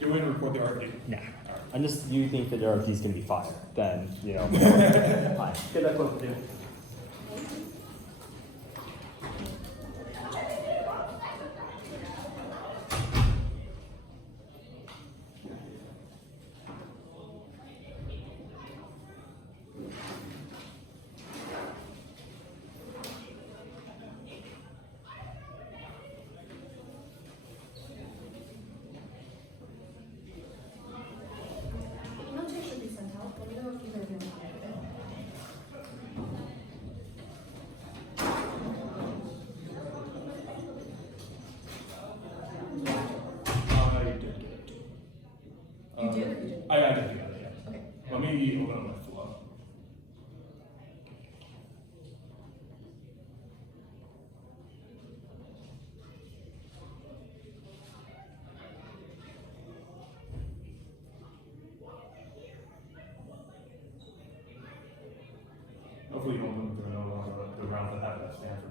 You're going to report the RFD? Nah. Unless you think that the RFD is going to be fire, then, you know. Fine. Get that close, dude. I definitely got it, yeah. Okay. Let me open up my flow. Hopefully you don't put through another one of the rounds that have that stand for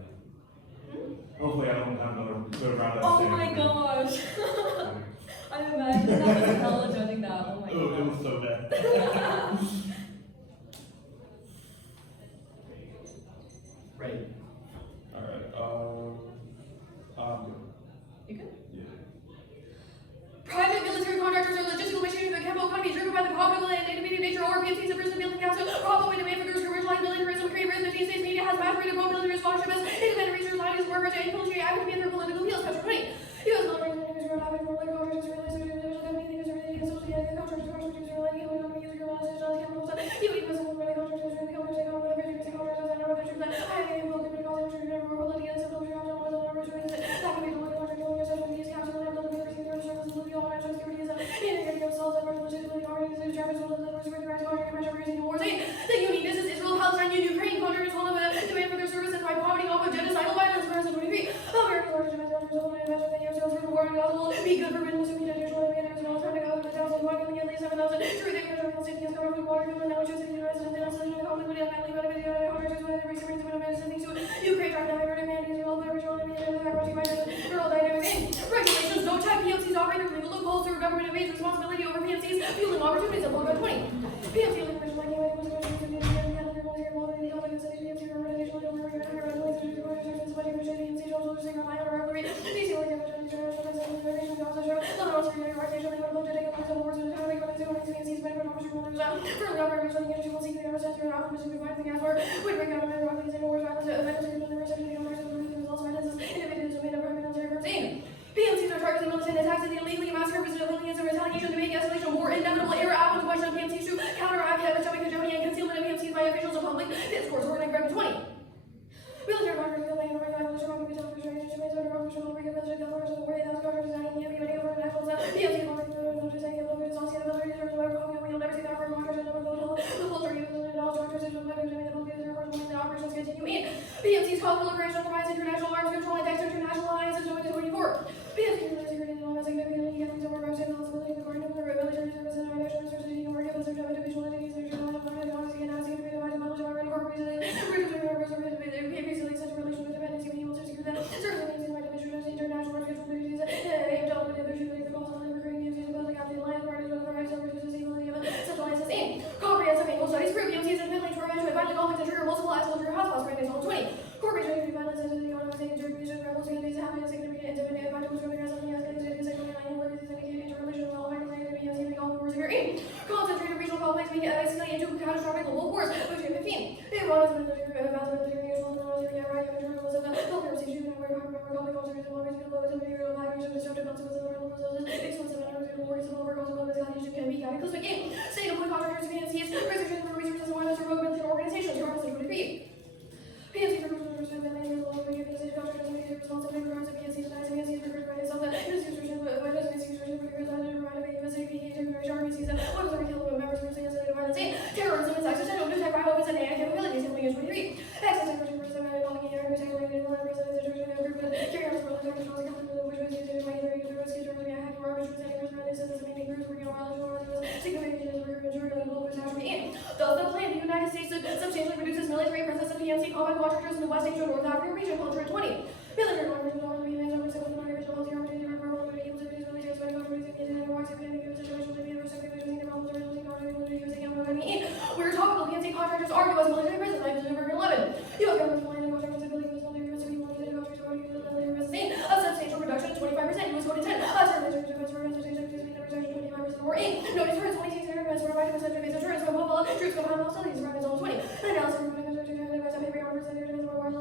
me. Hopefully I don't have another round that Oh stand my for me. gosh. I imagine that was hella judging that. Oh my Oh, it god. was so bad. Ready. Alright, good. You good? Yeah. Private military contractors are logistical machinery of the chemical economy driven by the Coppell KT and intermediate nature or PMCs of person building council. Problem with demand for goods, commercialized military tourism, creative risk, the States media has masqueraded pro-military scholarship as independent research, scientists, work, and infiltrate academia through political fields. Chapter 20. U.S. military contractors are having more like contractors are realized that the company is really associated with contractors are like you and user realized that chemical stuff. You even was one of the contractors are the companies that go with every single contractors and other things that I will give it a call to the world and some of the other ones that are doing that can be the one contractor doing such as these capsules and other things that are services with the all national security is integrating themselves and legitimately organizing Travis will deliver the right contract and measure raising wars. The uniqueness is Israel, Palestine, and Ukraine. Contractors hold up a demand for their services by poverty, off of genocidal violence. Verse 23. American large demands on result and imagine that yourselves for the war and gospel be good for business and media usually and there's no time to go with 1,000 1 million at least 7,000 true that you're not safety is covered with water and now choosing the residents and also the conflict with family but video and hundreds with every series of events and things to Ukraine trying to have every man is all the original and the project by the all dynamic regulations don't check PMCs operate through legal loopholes through government evades responsibility over PMCs fueling opportunities of logo 20 PMC liquidation like you was PMCs are targeting militant attacks and illegally massacre civilians in retaliation to make escalation war inevitable era after the question of PMCs to counteract epidemic hegemony and concealment of PMCs by officials of public discourse. We're going to grab 20. Military contractors are laying over the strong military organization based on professional military government of the way that's government designing the everybody over the national PMC contractors are just saying that it's also the military reserves where we'll never see that for contractors and the culture users and all contractors and the operations continue in. PMC's Coppell KT provides international arms control and international alliances over the 24. PMC security and all that significantly against the work of responsibility according to the military service and our national research and work of the individual entities and journal and policy and housing and the military already incorporated previously such a relation with dependency when you will secure that certain things in my division as international arms control duties and dealt with the other shooting the cost of the recruiting PMCs and building out the alliance parties with the rights of the stability of such alliances in comprehensive annual studies prove PMCs and Finland to prevent violent conflicts and trigger multiple acts will trigger hotspots for example 20. Corporation and violence and the organizing intervention rebels and these having a significant intimate impact on the rest of the escalated secondary line liberties and interrelation of all organizing the PMC and all the wars here in concentrated regional conflicts being escalated into catastrophic global wars between 15. It was military about military national military right of journalism the healthcare station and where public culture is always below the material migration destructive consequences of the exclusive and worrisome over consequences condition can be cataclysmic in state of contractors PMCs restrictions for research and wireless remote military organizations regardless of PMC for responsibility responsibility for PMCs and PMCs for the itself that is restriction but what does restriction for the right of a USA PMCs and what is the kill of members from state of violence and terrorism and sex essential detect by weapons and AI capabilities in 23 access to person and calling air integrated and representative group and carry out for the which was used in my area to risk to have to arbitrary settings for this as main groups working on wireless significant as we're conjuring on the global disaster in does the plan the United States substantially reduces military presence of PMC combat contractors in the West Asia North African region culture 20 military contractors on the region of the healthy opportunity for global able to really hostilities around Zone 20. And now, so we're going to paper armors and their defense war list,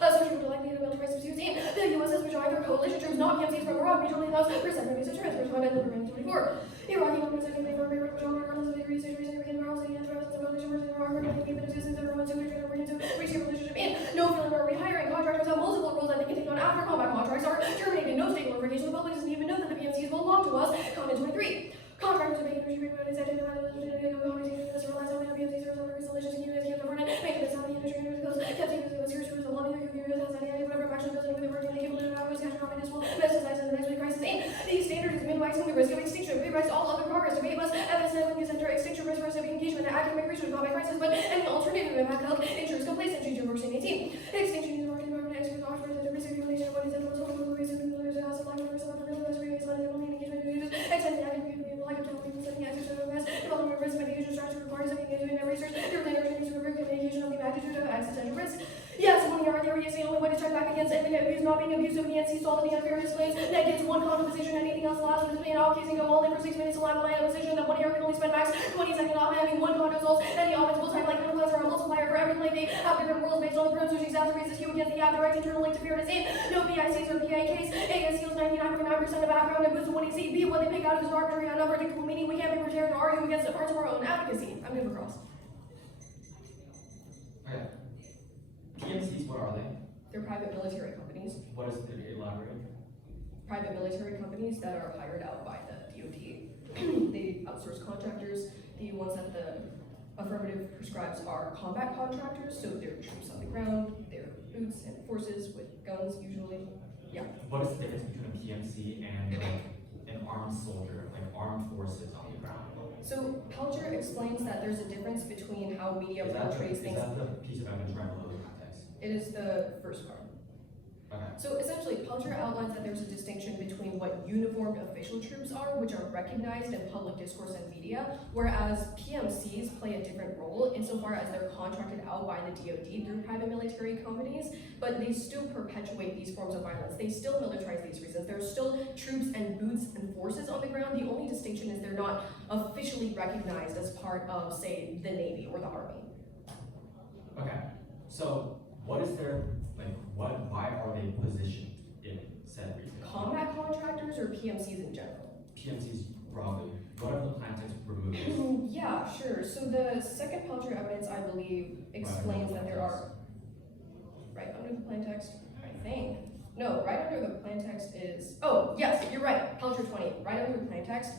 associated with like the military substituting. The U.S. has withdrawn their coalition troops, not PMCs from Iraq, regional leaders, for separate use of transfers, by November 2024. Iraqi government said they were withdrawn regardless of the agreed situation, American girls, and the threats of militia versus Iraq, and the people citizens of everyone to reach a relationship in. No feeling or rehiring. Contractors have multiple roles that they can take on after combat contracts are terminated. No state notification. The public doesn't even know that the PMCs belong to us. Comment 23. Contractors are making energy regulators and PMCs are over installations and units, can't afford it. Make this how the industry goes. Kept using the series for the long year, has any idea whatever actually goes into the work and they can live hours, cash this will pesticides and the next week crisis aim. These standards minimizing the risk of extinction, rewrites all other progress to us evidence when you center extinction risk for civic engagement and academic research combat crisis, but any alternative impact health insurance complacency to version 18. Extinction is market environment experts offers the risk regulation of what is in the most of the reason to lose the house of life for some of the real best reasons letting them engagement to use extended academic community like a total people setting access to the best development risk mitigation strategy requires of engagement and research. Your later needs to review communication of the magnitude of existential risk. Yes, when you're is the only way to strike back against infinite abuse, not being abusive, the NC solving the unfairness claims, that gets one condom position, anything else allows them to play in all cases, go only for 6 minutes, allow land position, that 1 year can only spend max 20 seconds off having one condom results, then the offense will type like class or a multiplier for every play they have different rules based on the pros, which exacerbates the skew against the direct internal link to fairness in. No PICs or PIKs, A steals 99.9% of background and boosts 20C. B, what they pick out is arbitrary and unpredictable, meaning we can't be prepared to argue against the parts of our own advocacy. I'm moving across. Okay. PMCs, what are they? They're private military companies. What is it? Elaborate. Private military companies that are hired out by the DoD. They outsource contractors. The ones that the affirmative prescribes are combat contractors, so they're troops on the ground, they're boots and forces with guns usually. Yeah. What is the difference between a PMC and like an armed soldier, like armed forces on the ground? So Pelcher explains that there's a difference between how media portrays things. Is that the piece of evidence right below the context? It is the first part. Okay. So essentially, Pelcher outlines that there's a distinction between what uniformed official troops are, which are recognized in public discourse and media, whereas PMCs play a different role insofar as they're contracted out by the DoD through private military companies, but they still perpetuate these forms of violence. They still militarize these reasons. There's still troops and boots and forces on the ground. The only distinction is they're not officially recognized as part of, say, the Navy or the Army. Okay. So what is their why are they positioned in said region? Combat contractors or PMCs in general? PMCs broadly. Whatever the context removes. Yeah, sure. So the second Pelcher evidence, I believe, explains that there are right under the plain text, I think. No, right under the plain text is, oh, yes, you're right, Pelcher 20, right under the plain text.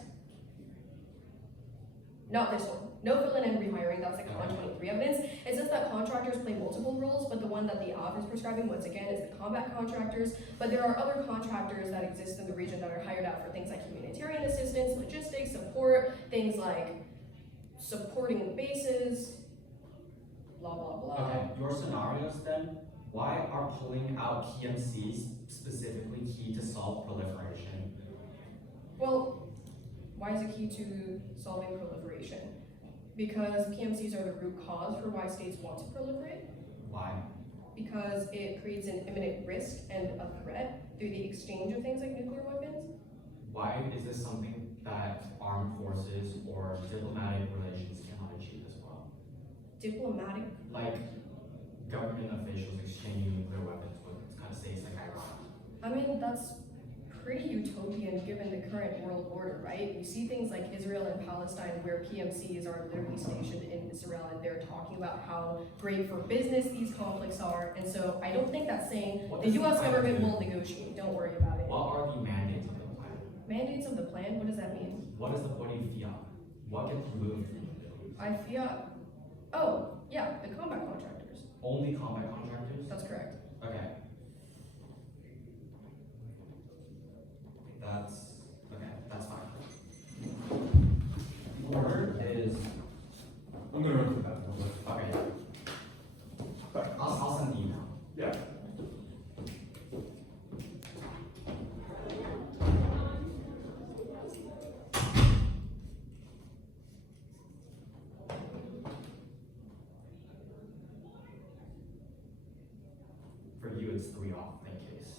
Not this one. No fill-in and rehiring, that's the Con 23 evidence. It says that contractors play multiple roles, but the one that the OP is prescribing, once again, is the combat contractors. But there are other contractors that exist in the region that are hired out for things like humanitarian assistance, logistics, support, things like supporting bases, blah, blah, blah. Okay, your scenarios then, why are pulling out PMCs specifically key to solve proliferation? Well, why is it key to solving proliferation? Because PMCs are the root cause for why states want to proliferate. Why? Because it creates an imminent risk and a threat through the exchange of things like nuclear weapons. Why is this something that armed forces or diplomatic relations cannot achieve as well? Diplomatic? Like government officials exchanging nuclear weapons with kind of states like Iran. I mean, that's pretty utopian given the current world order, right? We see things like Israel and Palestine where PMCs are literally stationed in Israel and they're talking about how great for business these conflicts are. And so I don't think that's saying the US government will negotiate. Don't worry about it. What are the mandates of the plan? Mandates of the plan? What does that mean? What is the point of fiat? What gets removed? fiat. Oh, yeah, the combat contractors. Only combat contractors? That's correct. Okay. That's fine. The order is I'm gonna run through that a little bit. okay. I'll send the email. Yeah. For you, it's 3 off in case.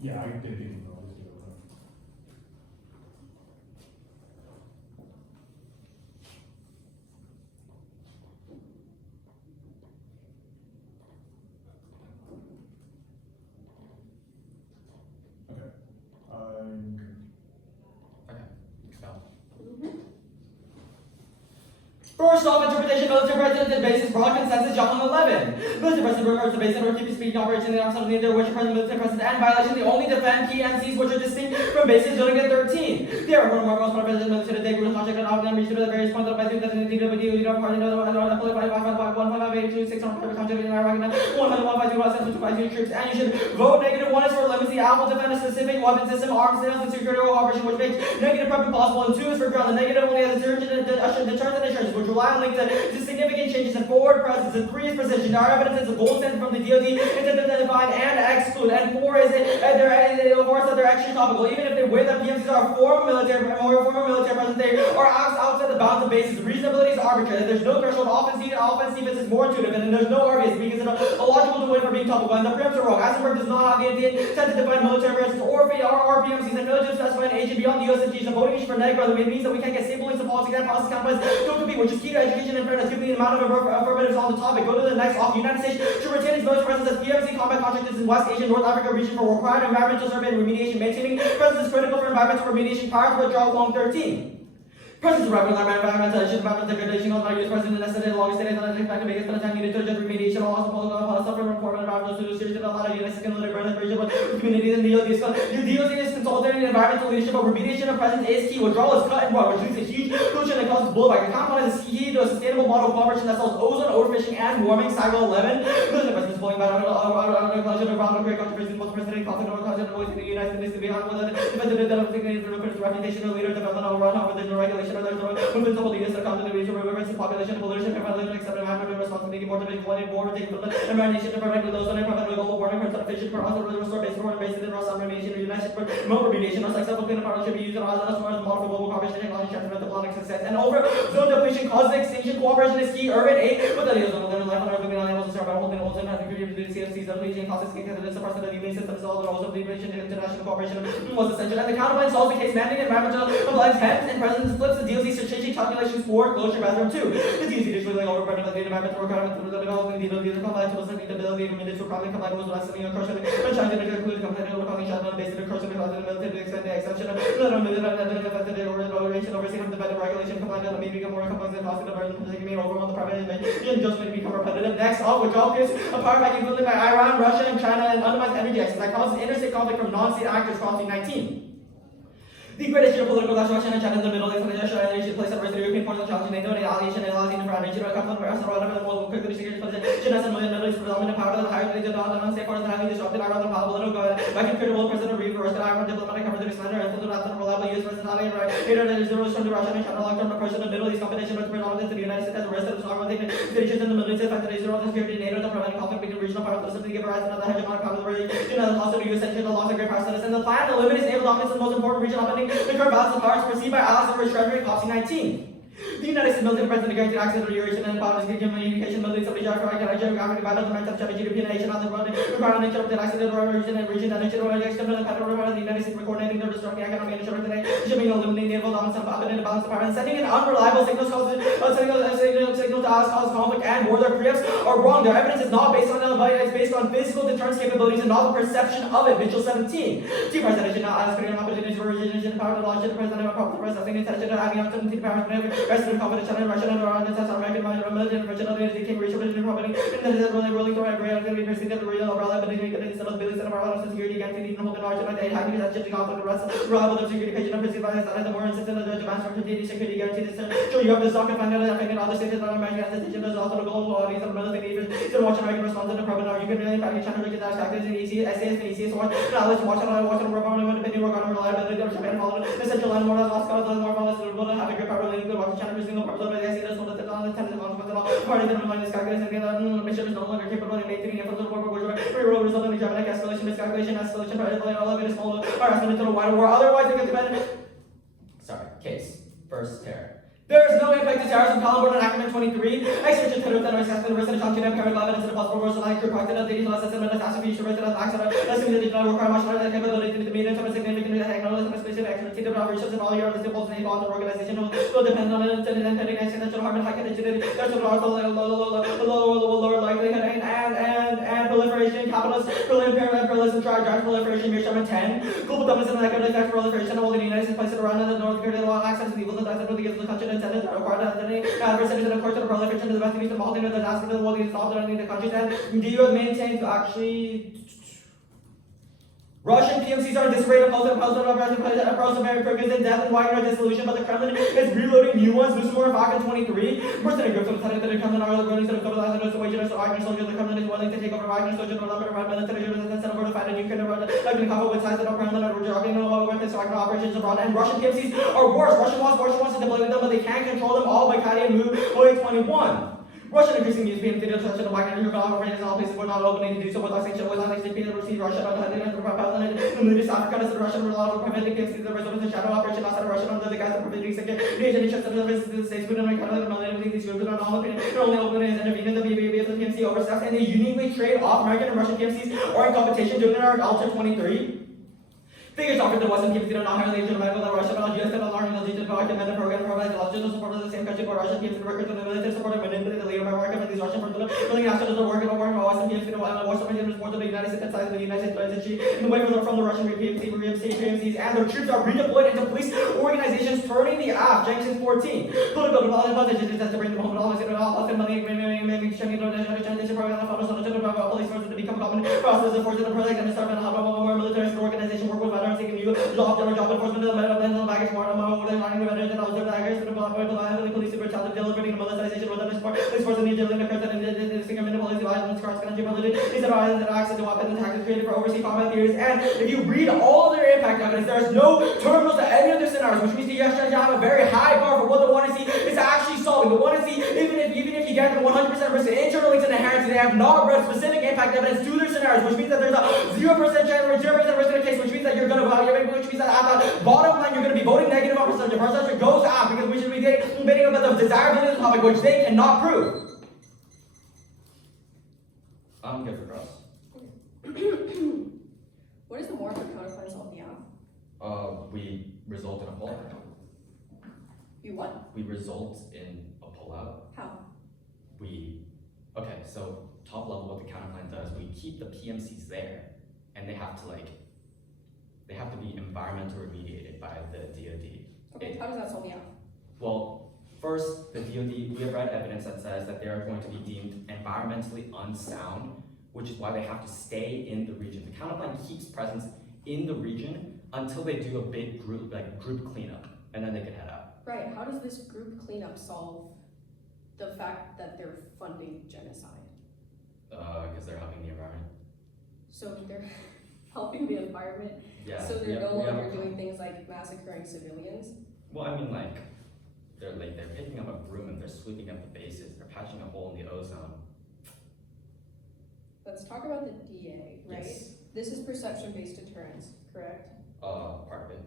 Yeah, I didn't think of all this. Okay. Okay, expel. First off, interpretation, military president basis, broad consensus, John 11. Military president refers to base and keeping speaking operation in the arms of neither which president, military president, and violation, they only defend PMCs which are distinct from bases during the 13. They are one or more most president, military today, group contract, and outcome reached to the various points of the president, that in the DWD, leader of party, another one, another political 15582, 600 contract, in Iraq, 15152, troops, and you should vote. Negative 1 is for limiting alpha defend a specific weapon system, arms sales, and security cooperation, which makes negative prep impossible, and 2 is for ground. The negative only has a deterrent and assurance, which rely on linked to significant changes in forward presence, and 3 is precision. Our evidence is a gold standard from the DoD is identify and exclude, and 4 is they're extra topical. Even if they win, the PMCs are former military presence, they are outside the bounds of bases. Reasonability is arbitrary. There's no threshold. Offense defense is more intuitive, and there's no obvious because it's a logical way for being topical. And the preempts are wrong. Eisenberg does not have the intent to define military presence or PMCs, and military specify an agent beyond the U.S. institution. Voting issue for negative, brother, it means that we can't get stable links of policy and process counterparts don't compete, which is key to education and fairness, given the amount of affirmatives on the topic. Go to the next off. The United States should retain its military presence as PMC combat contractors in West Asia, North Africa region for required environmental survey and remediation. Maintaining presence is critical for environmental remediation prior to withdrawal along 13. Presence of environmental issues, environmental degradation, all not use present in necessity, the longest days, and the fact of biggest time needed to adjust remediation, also suffering report environmental solutions, a lot of units, second later burn with communities and DOD is consulting in environmental leadership, but remediation of presence is key. Withdrawal is cut and run, which leads to huge pollution and causes blowback. The compound is key to a sustainable model cooperation that solves ozone, overfishing, and warming. Cycle 11. Military presence pulling back around great controversy, most president, conflict, voice in the United States to be on with it. Defensive reputation of leader, development of run, with the regulation. Movements of leaders that come to the region, reverse population, pollution, and accept environmental responsibility, more than one war, take remediation to prevent those on global warming, for sufficient for us to restore basic water bases in Ross remediation, united for no remediation, or successful clean up should be used as a model for global cooperation, technology, transfer, methodologic success, and over zone depletion causes extinction. Cooperation is key. Urban 8, but that is on the life on earth, unable to serve our holding also has included the CFCs, depletion, causes cancer, suppress the immune system, all the roles of depletion, international cooperation was essential, and the counterpoint solves the case mandating environmental compliance, hence, and presence flips the DOC strategic calculations for closure bathroom 2. The DOC usually overburdened by the environmental requirements of the development, the compliance was the ability of minister probably compliant was less than a crushing, and trying to include complaint of the shutdown based on the crushing because of the military to extend the exception of the affected organization overseeing from the better regulation compliant that may become more complex and costly, the burden may overwhelm the private and just may become repetitive. Next off, withdrawal creates a power vacuum filled by Iran, Russia, and China, and undermines energy access that causes interstate conflict from non-state actors crossing 19. The greatest geopolitical Russia and China in the Middle East, and the Russia place of the European forces challenging NATO and alliation and allies in the region of conflict where Russia and will quickly secure China and Middle East predominant power to the higher region of the non-state forces highly disrupted Iran and powerful little go back in critical President reversed Iran diplomatic coverage of slander and filtered out reliable US personality and right later that is zero from the Russian and China long-term approach to the Middle East competition with predominance to the United States as the rest of the strong conditions in the Middle East affected zero security NATO to prevent conflict between regional powers to simply give rise to another hegemonic power of the region and also to US and the loss of great power status and the plan to limit its naval dominance in the most important region opening the current balance of powers perceived by allies over treasury COP 19. The United States military president guaranteed access to Eurasian and powers given communication military supply geographic vital dimensions of the European nation on the road requiring nature of the access to the region and nature of the external and federal the United States coordinating their destructive economic and nature today, shipping eliminating naval dominance and balance of power and sending an unreliable signal to allies cause conflict and war. Their preempts are wrong. Their evidence is not based on it's based on physical deterrence capabilities and not the perception of it. Mitchell 17. The president should not ask for an opportunity for region power to launch the president of proper press intention of having uncertainty powers President confidence in Russian and Iran test American military professional became research and property and that is really rolling through every university of the real umbrella but they make it instead of billions of our security guaranteed even holding large and having that shifting conflict the rest reliable security patient and perceived by the more insistent the demand for security guaranteed is sure you have to stock and find out that affecting other states that American institutions there's also the global audience of military even to watch American response to the problem you can really package China look at that factors in EC SAS and ECS watch now let's watch on report on depending on reliability of Japan follow the central line more lost cause more follows to have a good power really good watch China single purpose of the SDS one of the tenants of the law party that online miscalculation and the mission is no longer capable of maintaining a full report which will result in a dramatic escalation miscalculation all of it is small or estimate to the wider war otherwise it can depend case first terror. There is no impact to terrorism. Colin Gordon, Ackerman 23. Extension to the assessment, the risk of challenging and parallel evidence in the possible world, like secure practice of data assessment of classification of accident, assuming that it does not require much more than capability to meet in terms of significant technology and specific expertise of operations and all your other symbols and involved in organization will depend on it and pending accidental harm and high condition. There's a lower likelihood and proliferation, capitalist proliferation, drive proliferation, measurement 10. Global dominance and economic effect proliferation of the United States places around the North Korea will access the evil that the against the country and sentence required adversaries and according to the proliferation of the best of the multi of the aspect of the world is solved in the countries and the US maintains actually Russian PMCs are in disarray to pose a very pregnant death and widening our dissolution, but the Kremlin is reloading new ones. This is more back in 23. Mercenary groups have decided that the Kremlin are willing to totalize the Wagers, so Wagner soldiers. The Kremlin is willing to take over Wagner soldiers, or number of military units and send over to fight in Ukraine, like in Coppell with ties that are Kremlin are dropping with the Wagner operations abroad. And Russian PMCs are worse. Russia wants to deploy them, but they can't control them all by KT and move 21. Russian increasing use being video touch of Wagner and operations in all places were not opening to do so without sanction, without extinction, receive Russia on the heading of the propellant, the Middle Africa, the Russian law of preventing PMCs, the result of the shadow operation outside of Russia under the guise of preventing security, the agent of the states, food and economic and these groups are not only open as intervening in the BBB of the PMC oversteps, and they uniquely trade off American and Russian PMCs or in competition during our Alter 23. Figures offered the Western PMC are not highly medical than Russia, but US and alarming legitimate documented program provides logistical support of the same country for Russian PMC records and the military support of manipulating the leader of America and these Russian personnel. Building astronauts are working on Western PMC and Western PMC support of the United States inside the United States strategy in the way from the Russian PMCs and their troops are redeployed into police organizations turning the aft. Jenkins 14. Political development positions is to bring them home and all this and money maybe checking transition program and photos on the police forces to become common process of forces and protect and start and have more military organization work with veterans taking new job enforcement of the baggage more learning the veterans and also the hackers and the police super child deliberating the militarization with the sport police force and the dealing of and the single police violence cross country mobility these are violence and access to weapons and tactics created for overseas combat theories and if you read all of their impact evidence there is no terminals to any of their scenarios which means you actually have a very high bar for what they want to see is actually solving. They want to see even if you get them 100% risk internal links and inheritance they have not read specific impact evidence to their scenarios which means that there's a 0% chance or 0% risk in a case which means that you're going to which means that at the bottom line you're going to be voting negative on percentage. Percentage goes up because we should be debating about the desirability of the topic, which they cannot prove. I'm good for gross. What is the more for counterpoint of the app? We result in a pullout. You what? We result in a pullout. How? Okay, so top level what the counterplan does, we keep the PMCs there and they have to be environmentally remediated by the DoD. Okay, how does that solve the app? Well, first, the DoD, we have read evidence that says that they are going to be deemed environmentally unsound, which is why they have to stay in the region. The counterplan keeps presence in the region until they do a big group cleanup, and then they can head out. Right, how does this group cleanup solve the fact that they're funding genocide? Because they're helping the environment. So they're helping the environment? Yeah. So they're no longer doing things like massacring civilians? Well, I mean, they're picking up a broom and they're sweeping up the bases. They're patching a hole in the ozone. Let's talk about the DA, right? Yes. This is perception-based deterrence, correct? Part of it.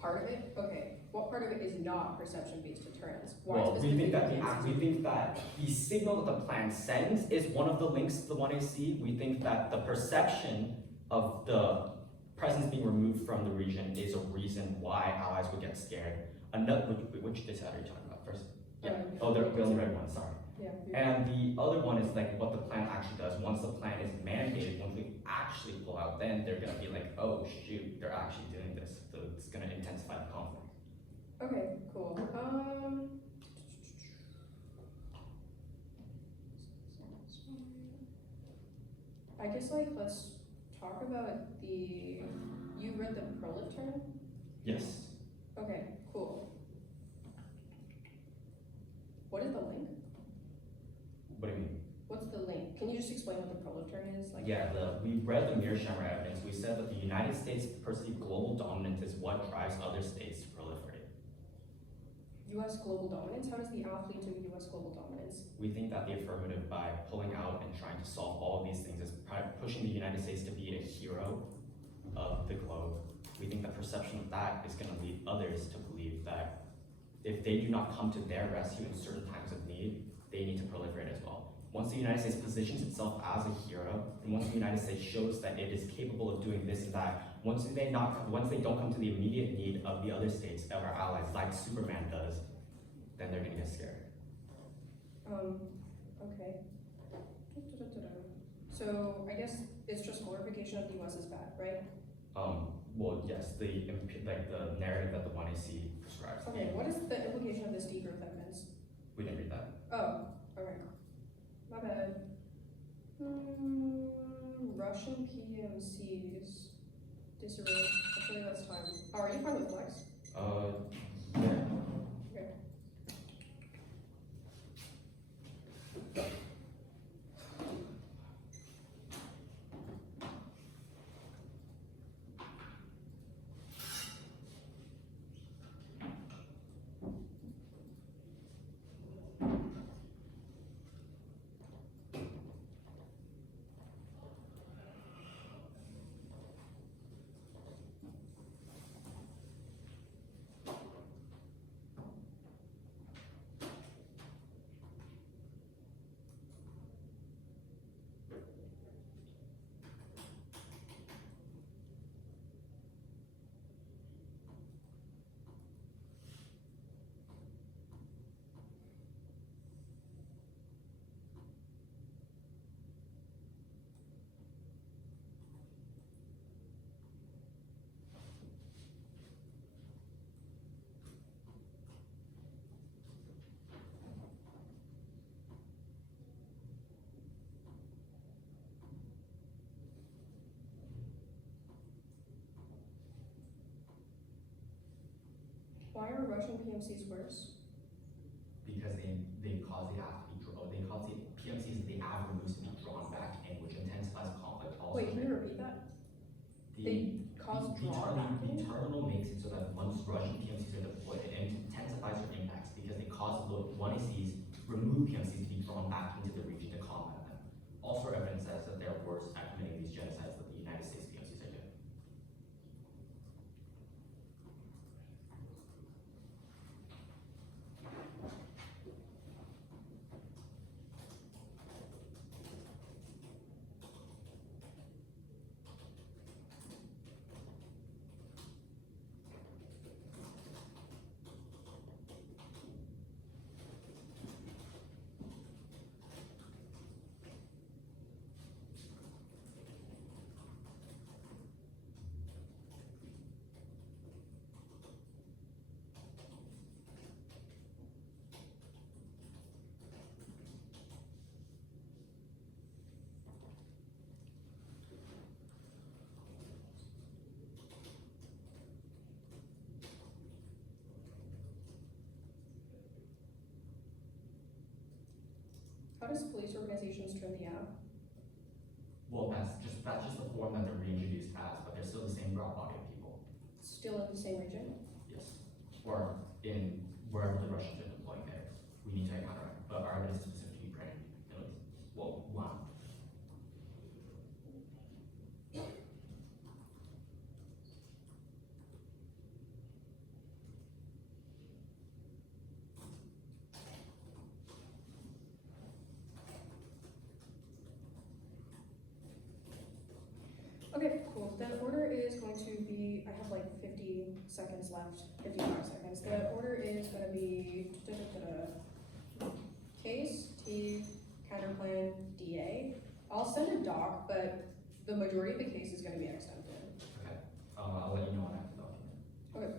Part of it? Okay. What part of it is not perception-based deterrence? Why Well, we specifically think that the signal that the plan sends is one of the links to the 1AC. We think that the perception of the presence being removed from the region is a reason why allies would get scared. Which data are you talking about first? Yeah. Oh, the only red one. Sorry. Yeah. And the other one is what the plan actually does. Once the plan is mandated, once we actually pull out, then they're gonna be like, oh shoot, they're actually doing this. So it's gonna intensify the conflict. Okay, cool. I guess let's talk about you read the prolif term? Yes. Okay, cool. What is the link? What do you mean? What's the link? Can you just explain what the prolif term is? Yeah, we read the Mearsheimer evidence. We said that the United States perceived global dominance is what drives other states to proliferate. U.S. global dominance? How does the app lead to U.S. global dominance? We think that the affirmative, by pulling out and trying to solve all of these things, is pushing the United States to be a hero of the globe. We think the perception of that is going to lead others to believe that if they do not come to their rescue in certain times of need, they need to proliferate as well. once the United States positions itself as a hero, and once the United States shows that it is capable of doing this and that, once they don't come to the immediate need of the other states, of our allies, like Superman does, then they're gonna get scared. Okay. So I guess it's just glorification of the US is bad, right? Well, yes, the narrative that the 1AC prescribes. Okay, what is the implication of this degrowth evidence? We didn't read that. Oh, okay. My bad. Russian PMCs. Disarray. Actually, that's time. Oh, are you fine with flex? Yeah. Okay. Why are Russian PMCs worse? Because they cause the act to be drawn. They cause the PMCs the avenues to be drawn back in, which intensifies conflict. Also, Wait, can you repeat that? They cause the drawback. terminal makes it so that once Russian PMCs are deployed, it intensifies their impacts because they cause the 1ACs remove PMCs to be drawn back into the region to combat them. Also, evidence says that they're worse at committing these genocides that the United States PMCs are doing. How does police organizations turn the app? Well, that's just the form that they're reintroduced as, but they're still the same broad body of people. Still in the same region? Yes. Or in wherever the Russians are deploying there. We need to encounter it. But our evidence is specific to Ukraine, at least. Well, one. Okay, cool. The order is going to be, I have like 50 seconds left, 55 seconds. The order is going to be case, T, counterplan, DA. I'll send a doc, but the majority of the case is going to be exempted. Okay. I'll let you know when I have the document. Okay.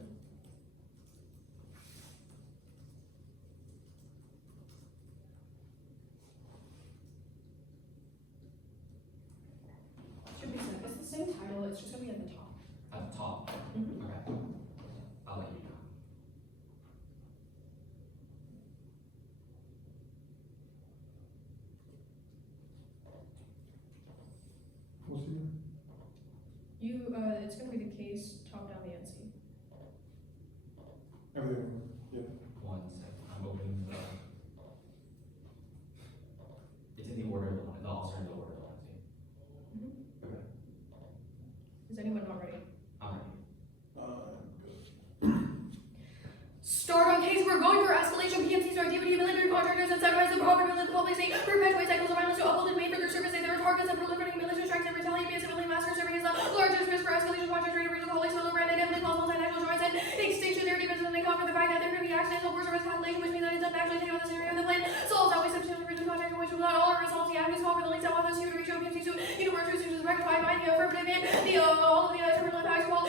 Should be sent. It's the same title, it's just going to be at the top. At the top? Mhm. Okay. I'll let you know. What's the It's going to be the case, top down the NC. everything? Yeah. 1 second. I'm opening the. It's in the order of the officer in the order of the one, see? Okay. Is anyone not ready? I'm ready. Good. Start on case. We're going for escalation. PMCs are activity, military contractors, and sacrifice the property of the public state, perpetuate cycles of rectified by the affirmative and the all of the terminal impacts will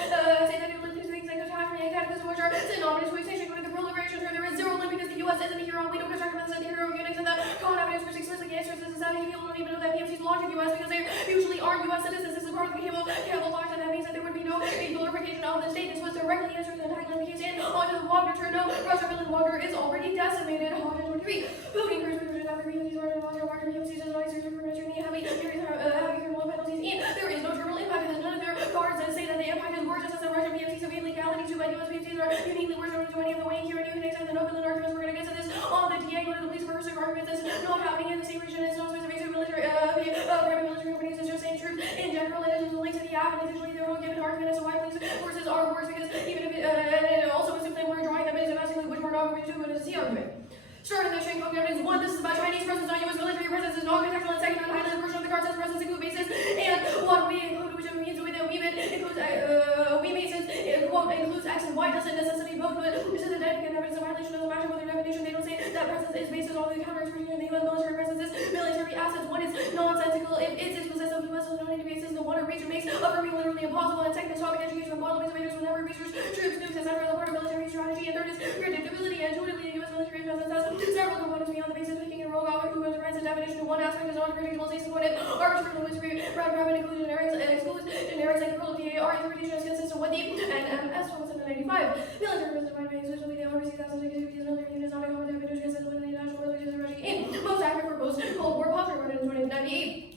say that it linked to things like attachment and cataclysm, which are synonymous with station with the proliferation where there is zero link because the U.S. isn't a hero. We don't construct them as a hero units, and the common evidence which explicitly answers this is that people don't even know that PMCs belong to the U.S. because they usually aren't U.S. citizens. This is part of the Campbell Doctrine, and that means that there would be no glorification of the state. This was directly answered in the entitlement case and onto the Wagner turn. No, Russia Finland Wagner is already decimated. 123. Voting first, we have PMCs or Wagner PMCs and license for attorney heavy criminal penalties. And there is no terminal impact because none of their cards that say that the impact is worse as the Russian PMCs of illegality to U.S. PMCs are uniquely worse than any of the way here, and you can accept the no villain arguments we're going to get to this on the DA, go to the police for arguments that's not happening in the same region. It's not specific to military, private military companies. It's just saying troops in general. It is a link to the app, and additionally, they're all given argument as to why police forces are worse because even if it also assumes that we're drawing them into domestically, which we're not going to do, but it's a C argument. Starting the Shanghai evidence, one, this is about Chinese presence on U.S. military presence is non-contextual, and second, on highlighted version of the card says presence include bases, and one, we include which means with a we includes we bases, quote, includes X and Y, doesn't necessarily both, but this is a definition evidence of violation doesn't matter with their definition. They don't say that presence is bases on the counter-expression in the U.S. military presence is military assets. One is nonsensical if it is possessed of U.S. known bases, the one region makes affirming literally impossible, and second, stopping education of bodily invaders whenever research troops, nukes, etc. as a part of military strategy, and third is predictability, and intuitively the U.S. military presence has several components beyond the basis picking and roll out who grants a definition to one aspect is non-predictable, states component, arbitrary military, private includes generics like rule of the AR interpretation is consistent with the NMS 1795. Military presence by being especially the overseas assets activities military units not a common definition consistent with the national relations and regime. Most accurate for post-Cold War posture in 1998.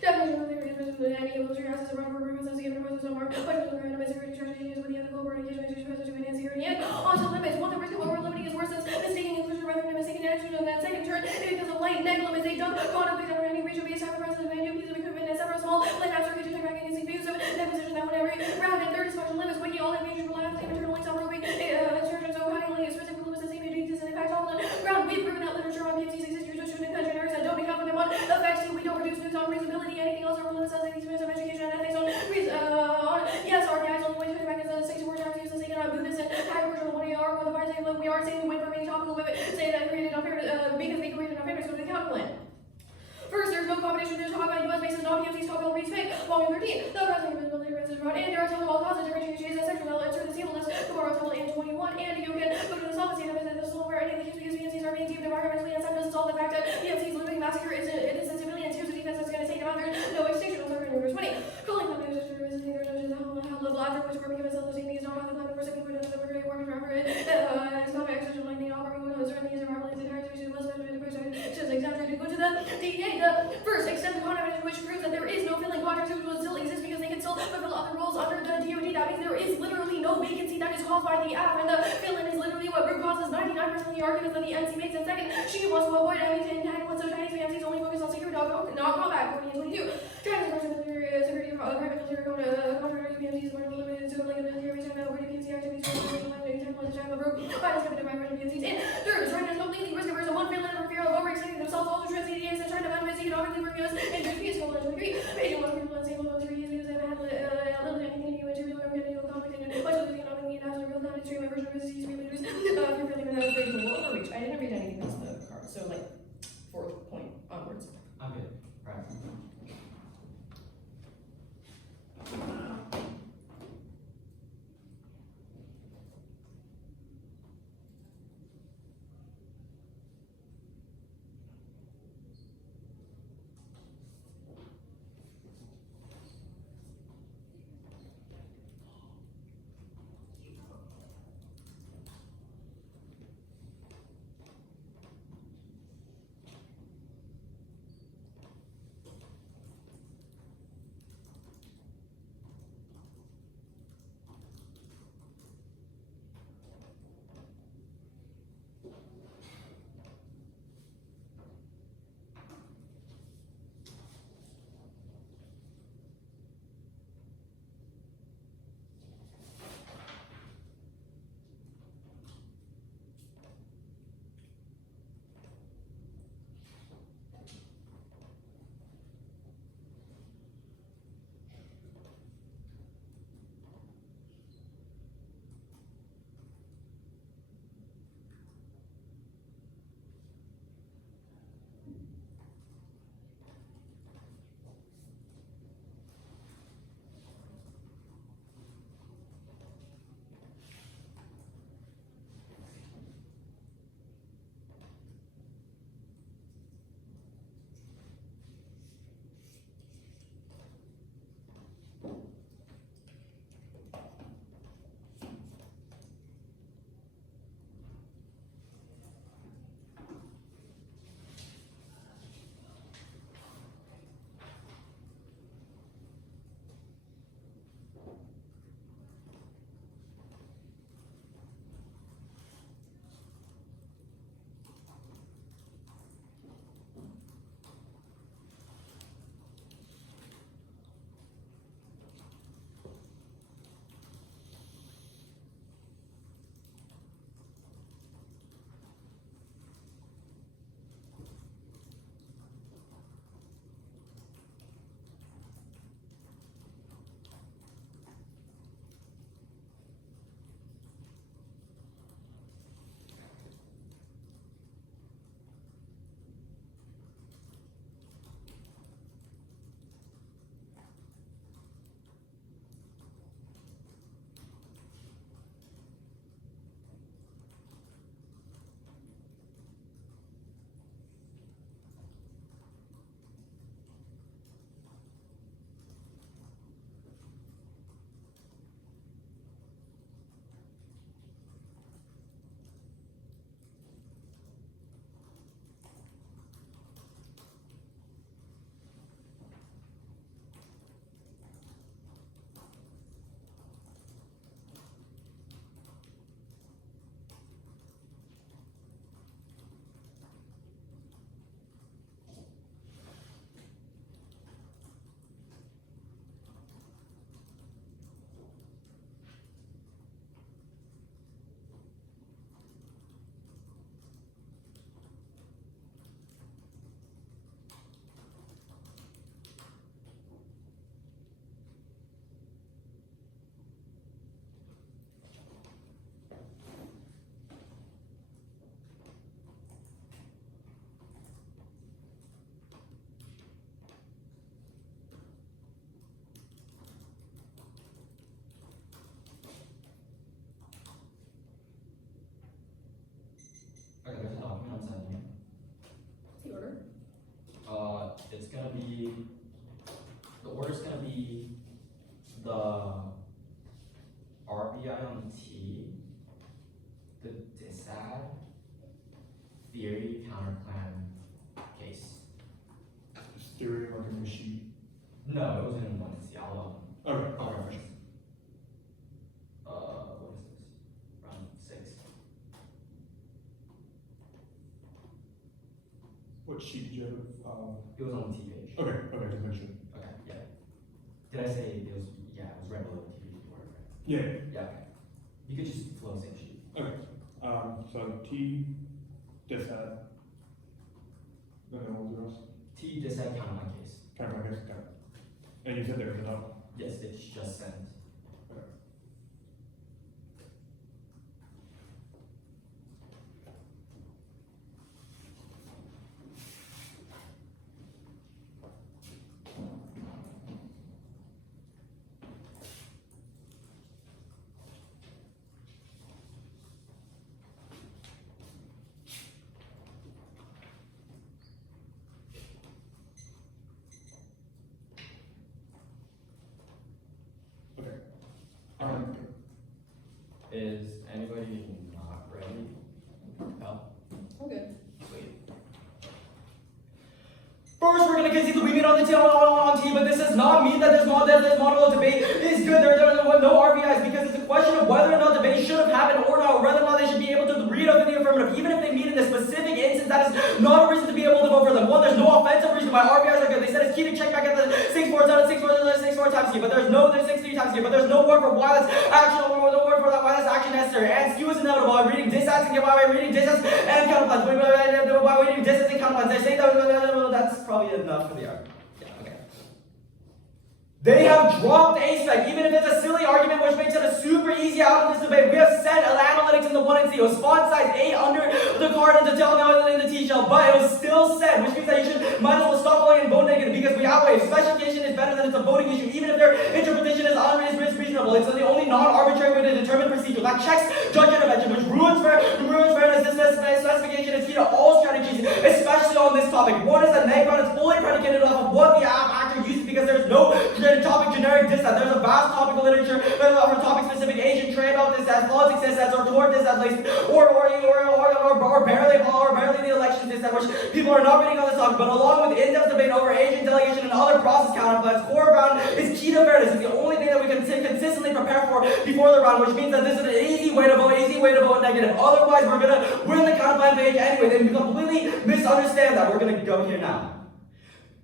Definition of military presence with any military assets around for purposes of given presence of war, but military and security strategy is with the ethical board engagement to enhance security and onto limits. One, the risk of over-limiting is worse than mistaking inclusion rather than mistaken action, and that second turn, because of light neg limits, they don't contemplate over any region based on the presence of a new piece of equipment and several small light out circuits to check against the views of that position that whenever round and third is special limits, wiki all information rely on the same internal links on roving insertions, so accordingly specific limits the same uniqueness and in fact all the ground. We've proven that literature on PMCs exist, you just shouldn't cut generics and don't account for them on effects. We don't produce news on reasonability, anything else over limits as expense of education and ethics on yes, our guys only way to back is the 64 times use the same do this and high version of what we are with the fire saying we are saying wait for being topical limit say that created unfairness because they created unfairness go to the counter plan. First, there's no competition to talk about U.S. bases, non-PMCs, Coppell KT, volume 13. The president of the military presence abroad, and there are total all causes, different changes, and sexual elements, insert the table list, tomorrow, total, and 21, and you can go to the solvency and evidence this will where any of the cases because PMCs are being deemed environmentally unsafe doesn't solve the fact that PMCs living massacre is innocent civilians, here's the defense that's going to take them out there, no extinction, on number 20. Calling them news, visiting their judges, how level after which working against those things is not how the climate for second point of the great working forever, it's not exercise lightning, all working with certainly is environmentally the entire situation was better than the person, just exaggerated to go to the DEA, the first extent the evidence which proves that there is no filling contracts which will still exist because they can still fulfill other roles under the DoD. That means there is literally no vacancy that is caused by the app, and the fill-in is literally what root causes 99% of the arguments that the NC makes. And second, she wants to avoid having to entangle so Chinese PMCs only focus on security, not combat, 40 and 22. China's version of security of private military contractors, PMCs, more limited to like a military mission about where PMC activities for the China group, finance committed by version of PMCs. And third, China is completely risk averse and one fill-in for fear of overextending themselves, also translating and China fundamentally economically for US and just peace, 23. Beijing was people and stable military because they have had little anything to do with material or mechanical conflict and much of the economic and absolute real time extreme version of business to be leaders. If you're feeling that was very cool overreach. I didn't read anything past the card, so like fourth point onwards. I'm good. Right. it's gonna be, the order's gonna be the RBI on T, the DISAD, theory, counterplan, case. Is theory like in the sheet? No, it was in one C. I'll reference. What is this? Round 6. What sheet did you have? It was on the T page. Okay, just make sure. Okay, yeah. Did I say it was, yeah, it was right below the T page before, right? Yeah, Yeah, okay. You could just flow same sheet. okay. So T, DISAD. Then what was the rest? T, DISAD, counterplan case. Camera, I guess, okay. And you said there was enough? Yes, it's just sent. Okay. Okay. Is anybody not ready? No? Okay. Sweet. First, we're gonna concede that we meet on the on T, but this does not mean that this model of debate is good. There are no RBIs because it's a question of whether or not debate should have happened or not, or whether or not they should be able to read up in the affirmative. Even if they meet in a specific instance, that is not a reason to be able to vote for them. One, there's no offensive reason why RBIs are good. They said it's keeping check back at the 6-4 out of 6-4 times here, but there's 6-3 times here, but there's no word for why that's action or no word for that why that's action necessary. And skew is inevitable. I'm reading distance and by reading distance and counterplans. By reading distance and counterplans, they're saying that that's probably enough for the argument. Yeah, okay. They have dropped Aspec, even if it's a silly argument which makes it a super easy out of this debate. We have set analytics in the 1 and C. It was font size 8 under the card and the tail now in the T shell, but it was still set, which means that you should might as well stop voting and vote negative because we outweigh. If specification is better than it's a voting issue, even if their interpretation is reasonable. It's the only non-arbitrary way to determine procedure. That checks judge intervention, which ruins fairness. This specification is key to all strategies, especially on this topic. One is that Negron is fully predicated off of what the actor uses because there's no topic generic dissent. There's a vast topical literature for topic specific Asian trade off dissent, politics dissent, or toward dissent, or barely the election dissent, which people are not reading on this topic. But along with in-depth debate over Asian delegation and other process counterplans, core ground is key to fairness. It's the only thing that we can consistently prepare for before the round, which means that this is an easy way to vote negative. Otherwise, we're gonna win the counterplan page anyway. Then we completely misunderstand that. We're gonna go here now.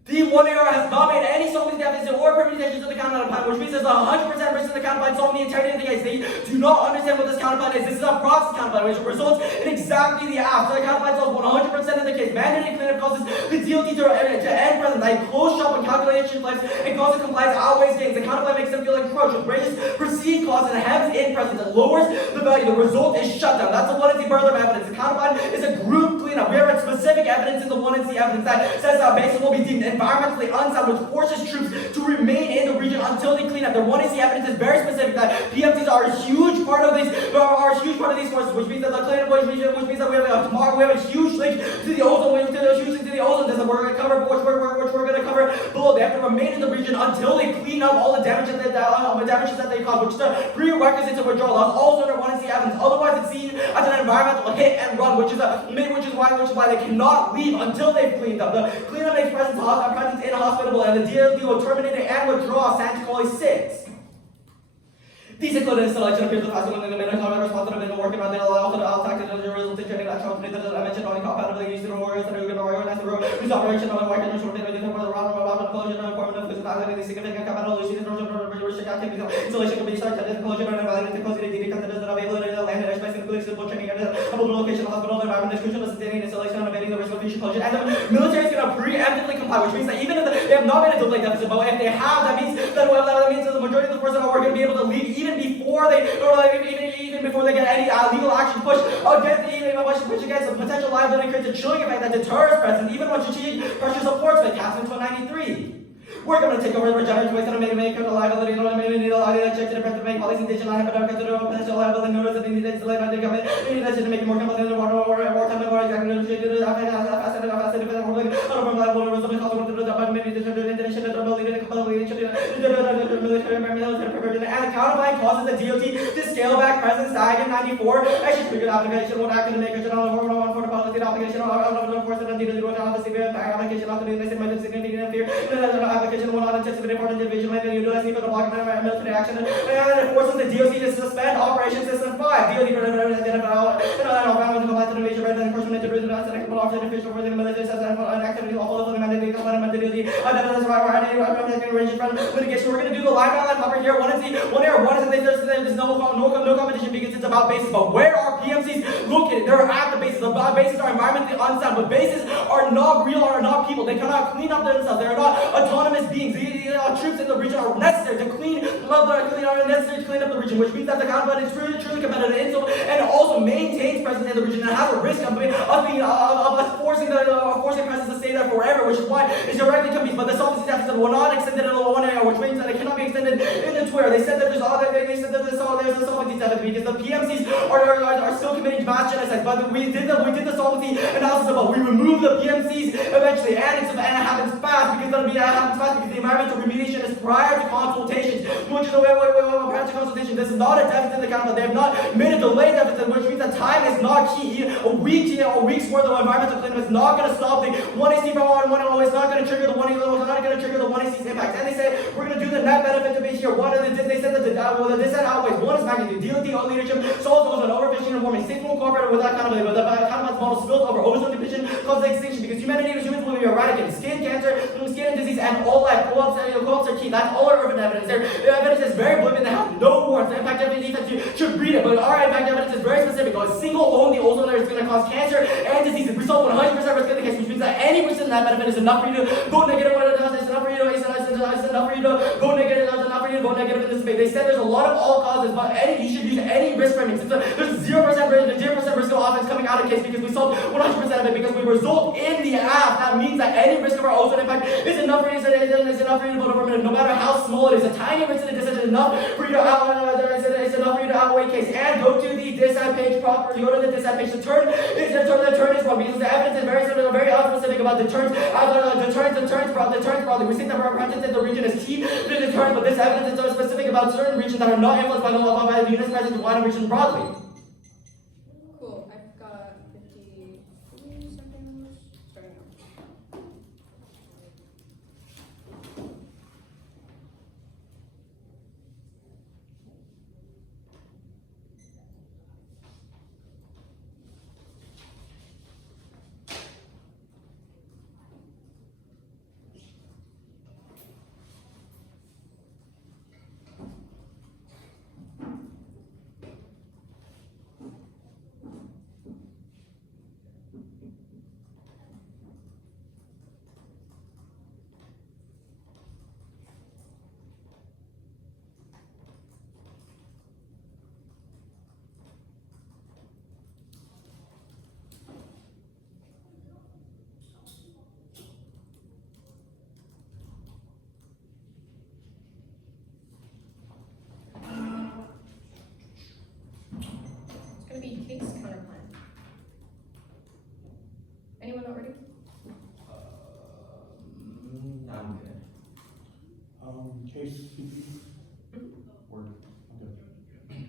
Team 1AR has not made any solving deficit or permutations of the counterplan, which means there's a 100% risk in the counterplan solving the entirety of the case. They do not understand what this counterplan is. This is a process counterplan, which results in exactly the app. So the counterplan solves 100% of the case. Mandated cleanup causes the DLT to end present. They close shop when calculation flips and cause of compliance outweighs gains. The counterplan makes them feel encroached, which raises perceived costs and hems in presence. It lowers the value. The result is shutdown. That's the 1 and C further evidence. The counterplan is a group cleanup. We have read specific evidence in the 1 and C evidence that says that bases will be deemed environmentally unsound, which forces troops to remain in the region until they clean up. The 1 and C evidence is very specific that PMCs are a huge part of these forces, which means that the cleanup, which means that we have a huge link to the ozone, that we're going to cover, which we're going to cover below. They have to remain in the region until they clean up all the damages that they cause, which is a prerequisite to withdrawal. That's also under 1 and C evidence. Otherwise, it's seen as an environmental hit and run, which is why they cannot leave until they've cleaned up. The cleanup makes presence inhospitable, and the DLT will terminate it and withdraw Santicoli 6. These include installation of the fast one in the middle of responsible in working on the attack and the result in training action that I mentioned on compatibility using the warriors and we're going to organize the road. This operation on the market is shortly within the round of closure and informative physical significant capital using installation can be started at the closure and evaluating the closing data content that are available in the land and airspace including simple training and a location hospital environment description of sustaining installation and evading the risk of future closure. And the military is going to preemptively comply, which means that even if they have not made a delay deficit, but if they have, that means that the majority of the forces are going to be able to leave even before they get any legal action pushed against the potential liability creates a chilling effect that deters presence, even when strategic pressure supports it. Captain 293. We're going to take over the regenerative waste and make a liability, not a liability, check to the make policy station, I have a potential liability notice that needs to lay my government, we need to make it more complex than water or time and more exactly, and the counterplan causes the DOT to scale back President SAG in 94. Actually, triggered application will act in the maker for the policy application of force and the application of the significant fear. Application will not anticipate for the division and utilizing for the block military action. And it forces the DOC to suspend Operation System 5. DOT for the major and enforcement into resident and officer official for the military says an activity lawful of the mandate litigation. We're going to do the line by line cover here. One is there's no competition because it's about bases. But where are PMCs located? They're at the bases. The bases are environmentally unsound, but bases are not real, are not people. They cannot clean up themselves. They are not autonomous beings. The troops in the region are necessary to clean up the region, which means that the counterpart is truly competitive and also maintains presence in the region and has a risk of forcing presence to stay there forever, which is why it's directly competes. But the solvency deficit will not extend it in one area, which means that it cannot be extended into Twitter. They said that there's a solvency deficit because the PMCs are still committing mass genocide. But we did the solvency analysis about we removed the PMCs eventually, and it happens fast because the environmental remediation is prior to consultations, which is prior to consultation. This is not a deficit in the council. They have not made a delay deficit, which means that time is not key. A week's worth of environmental cleanup is not going to stop the 1AC from 1 it's not going to trigger the 1AC's impact. And they say we're going to do the net benefit to be here. They said that the dissent outweighs. One is magnitude. DOT leadership solves ozone, overfishing and warming. States will cooperate with that accountability, but the accountability model spills over ozone depletion causes extinction because humans will be eradicated. Skin cancer, skin disease, and all life. Co-ops are key. That's all our urban evidence. The evidence is very blind and they have no warrants. The impact evidence you should read it, but our impact evidence is very specific. A single only ozone layer is going to cause cancer and diseases. We solve 100% risk in the case, which means that any percent of that benefit is enough for you to go negative. It's enough for you to go negative. It's enough for you to go negative in this debate. They said there's a lot of all causes, but you should use any risk framing. There's 0% risk of offense coming out of the case because we solved 100% of it because we result in the app. That means that any risk of our ozone impact is enough for you to vote affirmative, no matter how small it is. A tiny risk of the decision is enough for you to outweigh case. And go to the dissent page properly. Go to the dissent page. The turn is wrong because the evidence is very specific about deterrence. Deterrence broadly. We think that represented in the region is key to deterrence, but this evidence is so specific about certain regions that are not influenced by the units present in wider region broadly. Cool. I've got 53 seconds. Starting now. It's going to be case counterplan. Anyone not ready? I'm good. Case word. Okay.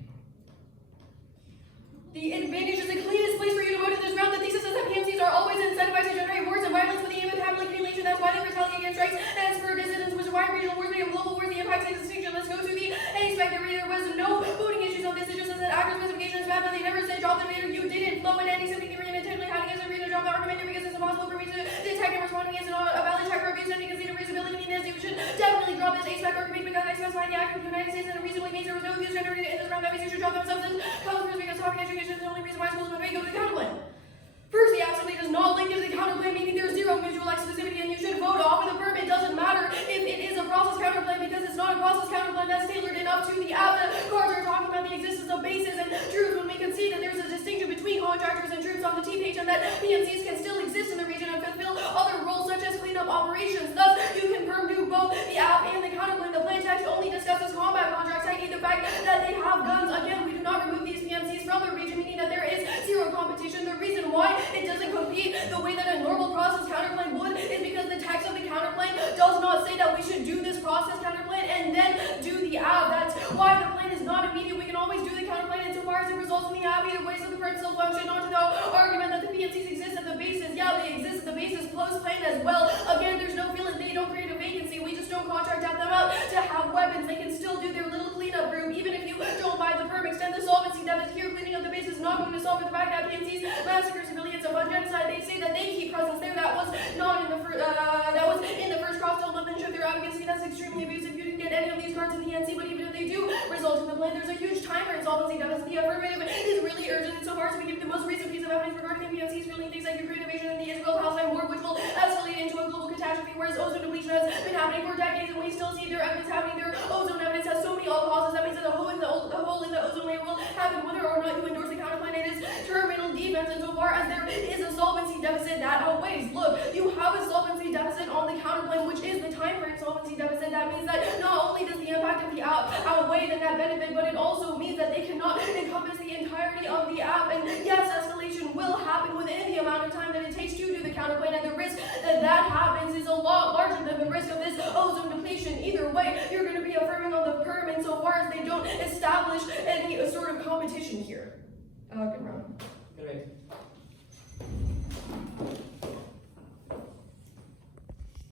The advantage is the cleanest place for you to vote in this round. The thesis is that PMCs are always incentivized to generate wars and violence with the aim of having accumulation. That's why they retaliate against strikes and spur dissidents, which is why regional wars become global wars. The impact is extinction. Let's go to the Aspec. There was no voting issues on this. It just says that actor specifications bad, but they never said drop the meter. You didn't flow in any 73 intentionally hiding against a reason to drop the argument here because it's impossible for me to detect and respond against a valid check or abuse and concede a reasonability means you should definitely drop this Aspec argument because I specify the act of the United States and it reasonably means there was no abuse generated in this round. That means you should drop themselves in colors because topic education is the only reason why schools must go to the counterplan. First, the absolutely does not link to the counterplan, meaning there's zero mutual exclusivity, and you should vote off of the verb. It doesn't matter if it is a process counterplan because it's not a process counterplan that's tailored enough to the app. The cards are talking about the existence of bases and troops when we can see that there's a distinction between contractors and troops on the T page and that PMCs can still exist in the region and fulfill other roles such as cleanup operations. Thus, you confirm to both reason why it doesn't compete the way that a normal process counterplane would is because the text of the counterplane does not say that we should do this process counterplane and then do the app. That's why the plane is not immediate. We can always do the counterplane insofar as it results in the app either way, so the parent still function, not to the argument that the PNCs exist at the basis. Yeah, they exist at the basis post-plane as well. Again, there's no feeling they don't create a vacancy. We just don't contract them out to have weapons. They can still do their little cleanup room, even if you don't buy the perm. Extend the solvency deficit here. Cleaning up the base is not going to solve for the fact that PNCs massacre civilians of genocide. They say that they keep presence there. That was not in the first cross-tone love and ship their advocacy. That's extremely abusive. You didn't get any of these cards in the NC, but even if they do result in the plan, there's a huge time for insolvency deficit. The affirmative is really urgent insofar as we give the most recent piece of evidence regarding the PNCs fueling things like Ukraine invasion and the Israel-Palestine war, which will escalate into a global catastrophe, whereas ozone depletion has been happening for decades, and we still see their evidence happening. Their ozone evidence has so many all causes. That means that a hole in the ozone layer will happen whether or not you endorse the counterplan. It is terminal defense insofar as there is a solvency deficit that outweighs. Look, you have a solvency deficit on the counterplane, which is the time frame solvency deficit. That means that not only does the impact of the app outweigh the net benefit, but it also means that they cannot encompass the entirety of the app. And yes, escalation will happen within the amount of time that it takes to do the counterplane, and the risk that that happens is a lot larger than the risk of this ozone depletion. Either way, you're going to be affirming on the perm insofar as they don't establish any sort of competition here. Good run.